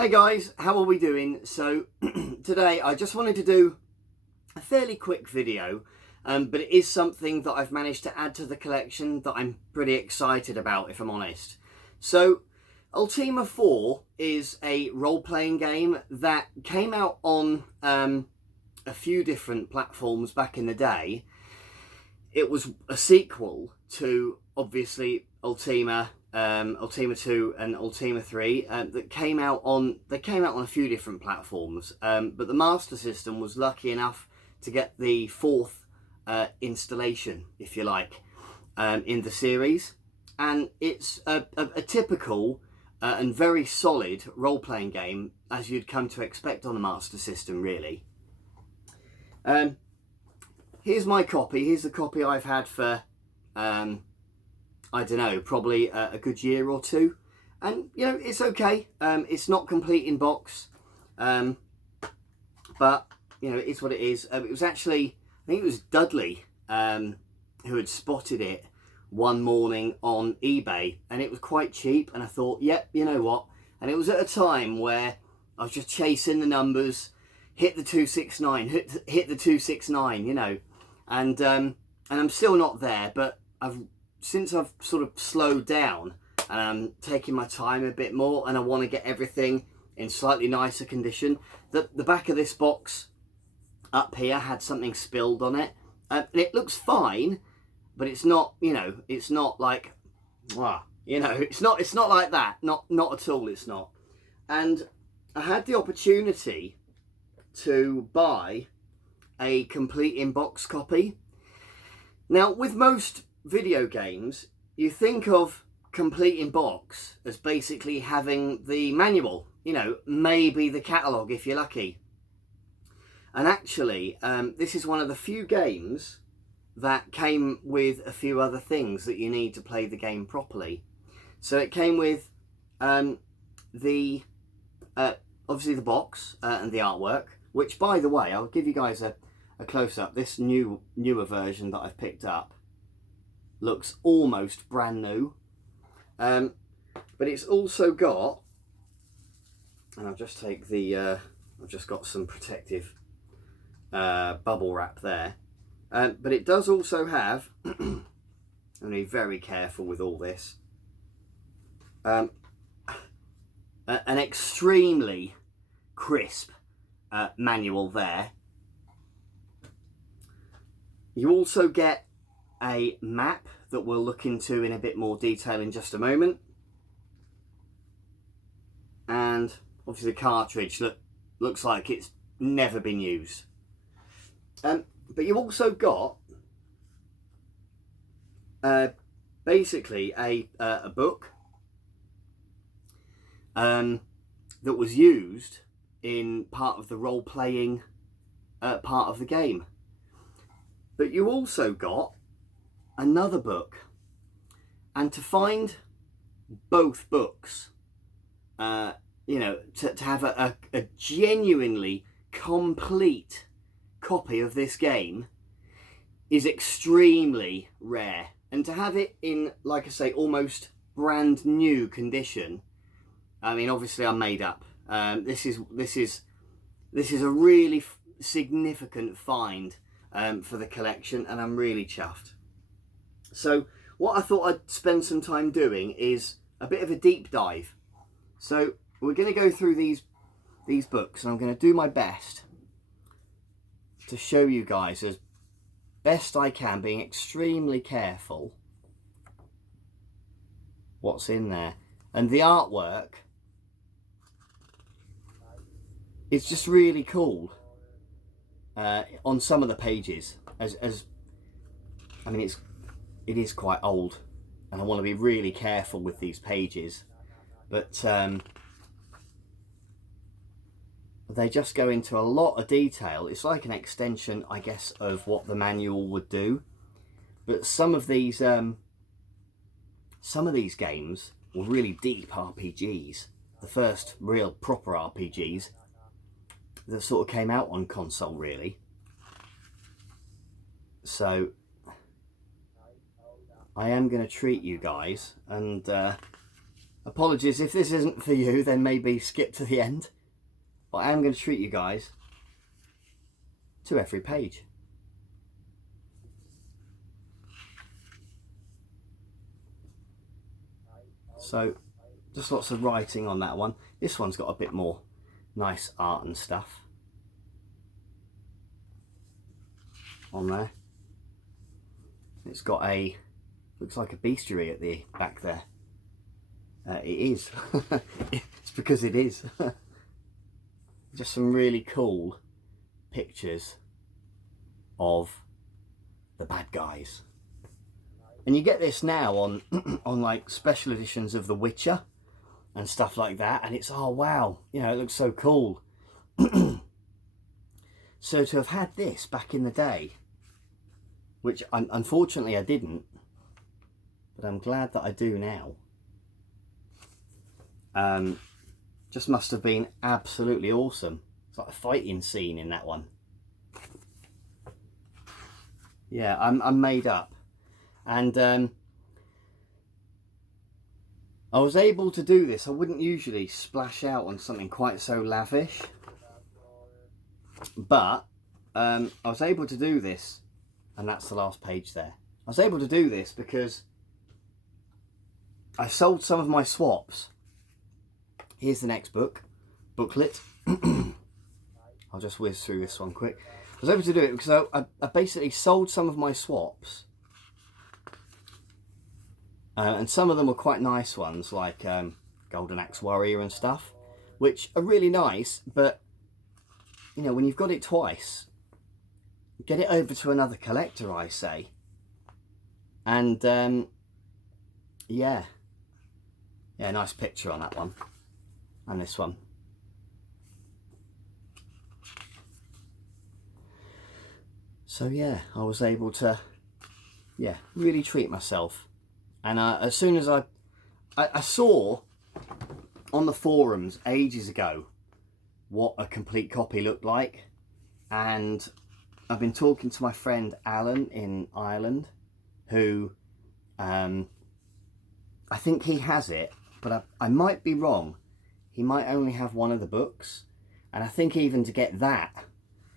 Hey guys, how are we doing? So today I just wanted to do a fairly quick video, but it is something that I've managed to add to the collection that I'm pretty excited about, if I'm honest. So Ultima 4 is a role-playing game that came out on a few different platforms back in the day. It was a sequel to, obviously, Ultima 2 and Ultima 3 that came out on a few different platforms, but the Master System was lucky enough to get the fourth installation, if you like, in the series, and it's a typical and very solid role-playing game as you'd come to expect on the Master System, really. Here's my copy. Here's the copy I've had for I don't know, probably a good year or two, and you know, it's okay. It's not complete in box, but you know, it's what it is. It was actually, I think it was Dudley who had spotted it one morning on eBay, and it was quite cheap, and I thought, yep, you know what, and it was at a time where I was just chasing the numbers, hit the 269, hit the 269, you know, and I'm still not there, but since I've sort of slowed down and I'm taking my time a bit more, and I want to get everything in slightly nicer condition. The back of this box up here had something spilled on it, and it looks fine, but it's not, you know, it's not like, you know, it's not like that, not at all, it's not. And I had the opportunity to buy a complete in-box copy. Now, with most video games, you think of complete in box as basically having the manual, you know, maybe the catalogue if you're lucky. And actually, this is one of the few games that came with a few other things that you need to play the game properly. So it came with obviously the box and the artwork, which, by the way, I'll give you guys a close-up. This newer version that I've picked up looks almost brand new, but it's also got, and I'll just take the I've just got some protective bubble wrap there, but it does also have I'm going to be very careful with all this, an extremely crisp manual there. You also get a map that we'll look into in a bit more detail in just a moment, and obviously the cartridge that looks like it's never been used, but you've also got basically a book that was used in part of the role-playing part of the game, but you also got another book. And to find both books, you know, to have a genuinely complete copy of this game is extremely rare, and to have it in, like I say, almost brand new condition, I mean, obviously I'm made up. This is a really significant find for the collection, and I'm really chuffed. So what I thought I'd spend some time doing is a bit of a deep dive. So we're going to go through these books, and I'm going to do my best to show you guys as best I can, being extremely careful what's in there. And the artwork is just really cool on some of the pages, as I mean, it is quite old, and I want to be really careful with these pages, but they just go into a lot of detail. It's like an extension, I guess, of what the manual would do. But some of these games were really deep RPGs, the first real proper RPGs that sort of came out on console, really. So I am going to treat you guys, and apologies if this isn't for you, then maybe skip to the end. But I am going to treat you guys to every page. So just lots of writing on that one. This one's got a bit more nice art and stuff on there. It's got a, looks like a bestiary at the back there. It is. It's because it is. Just some really cool pictures of the bad guys. And you get this now on on like special editions of The Witcher and stuff like that, and it's, oh wow, you know, it looks so cool. So to have had this back in the day, which unfortunately I didn't, but I'm glad that I do now, just must have been absolutely awesome. It's like a fighting scene in that one. Yeah, I'm made up. And I was able to do this. I wouldn't usually splash out on something quite so lavish, but I was able to do this, and that's the last page there. I was able to do this because I sold some of my swaps. Here's the next booklet. I'll just whiz through this one quick. I was able to do it because I basically sold some of my swaps. And some of them were quite nice ones, like Golden Axe Warrior and stuff, which are really nice, but, you know, when you've got it twice, get it over to another collector, I say. And, yeah, nice picture on that one, and this one. So, yeah, I was able to, really treat myself. And as soon as I saw on the forums ages ago what a complete copy looked like, and I've been talking to my friend Alan in Ireland, who I think he has it, but I might be wrong. He might only have one of the books, and I think even to get that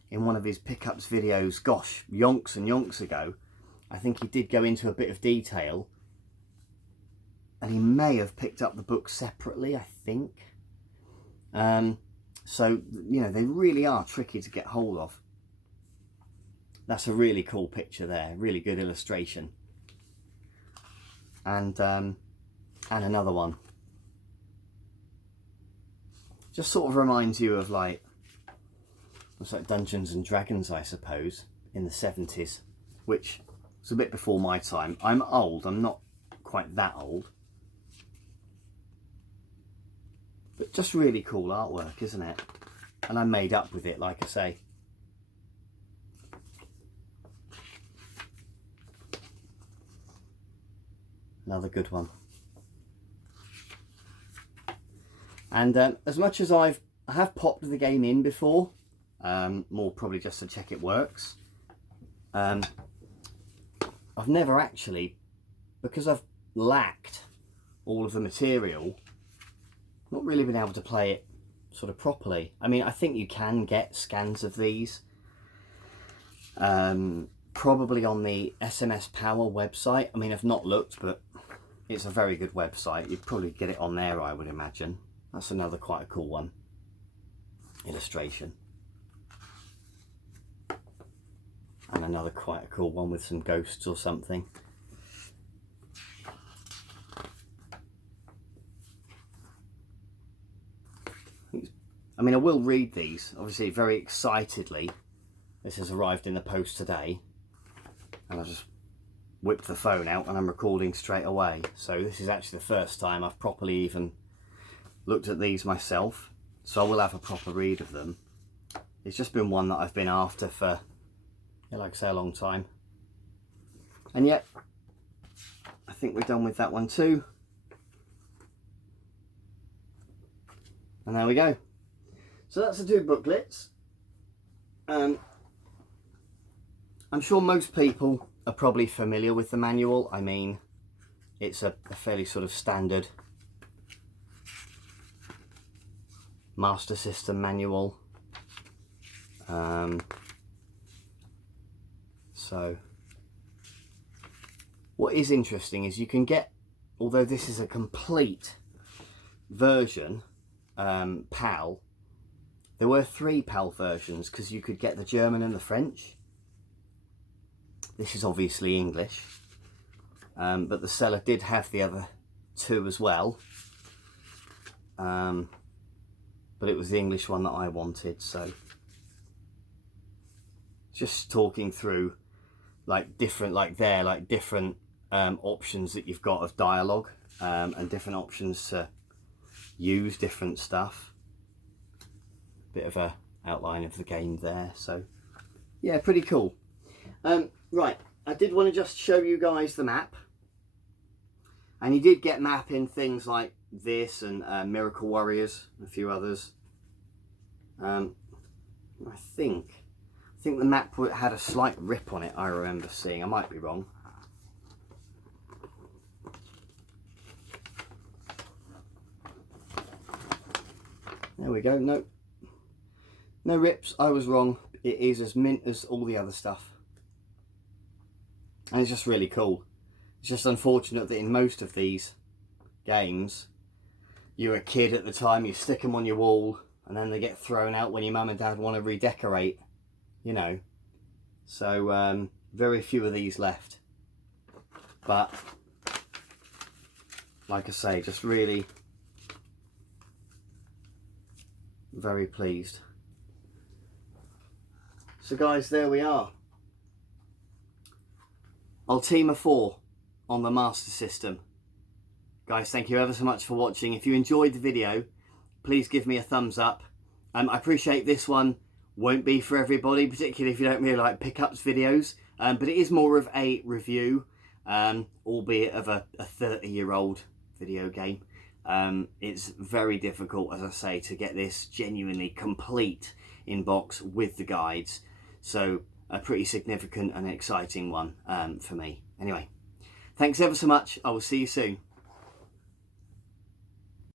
in one of his pickups videos, gosh, yonks and yonks ago, I think he did go into a bit of detail. And he may have picked up the book separately, I think. So, you know, they really are tricky to get hold of. That's a really cool picture there. Really good illustration. And another one. Just sort of reminds you of like, it's like Dungeons and Dragons, I suppose, in the 70s. Which was a bit before my time. I'm old, I'm not quite that old. But just really cool artwork, isn't it? And I'm made up with it, like I say. Another good one. And as much as I have popped the game in before, more probably just to check it works, I've never actually, because I've lacked all of the material, not really been able to play it sort of properly. I mean, I think you can get scans of these, probably on the SMS Power website. I mean, I've not looked, but it's a very good website. You'd probably get it on there, I would imagine. That's another quite a cool one. Illustration. And another quite a cool one with some ghosts or something. I mean, I will read these, obviously, very excitedly. This has arrived in the post today. And I just whipped the phone out and I'm recording straight away. So this is actually the first time I've properly even looked at these myself. So I will have a proper read of them. It's just been one that I've been after for, like I say, a long time. And yet, I think we're done with that one too. And there we go. So that's the two booklets. I'm sure most people are probably familiar with the manual. I mean, it's a fairly sort of standard Master System manual. So what is interesting is you can get, although this is a complete version, PAL, there were 3 PAL versions because you could get the German and the French. This is obviously English, but the seller did have the other 2 as well, but it was the English one that I wanted. So just talking through like different options that you've got of dialogue, and different options to use different stuff. Bit of a outline of the game there, so yeah, pretty cool. Right, I did want to just show you guys the map, and you did get map in things like this and Miracle Warriors and a few others. I think the map had a slight rip on it, I remember seeing. I might be wrong. There we go. No rips. I was wrong. It is as mint as all the other stuff. And it's just really cool. It's just unfortunate that in most of these games, you're a kid at the time, you stick them on your wall, and then they get thrown out when your mum and dad want to redecorate, you know. So very few of these left. But like I say, just really very pleased. So guys, there we are. Ultima 4 on the Master System. Guys, thank you ever so much for watching. If you enjoyed the video, please give me a thumbs up. I appreciate this one won't be for everybody, particularly if you don't really like pickups videos, but it is more of a review, albeit of a 30-year-old video game. It's very difficult, as I say, to get this genuinely complete in box with the guides, so a pretty significant and exciting one for me. Anyway, thanks ever so much. I will see you soon.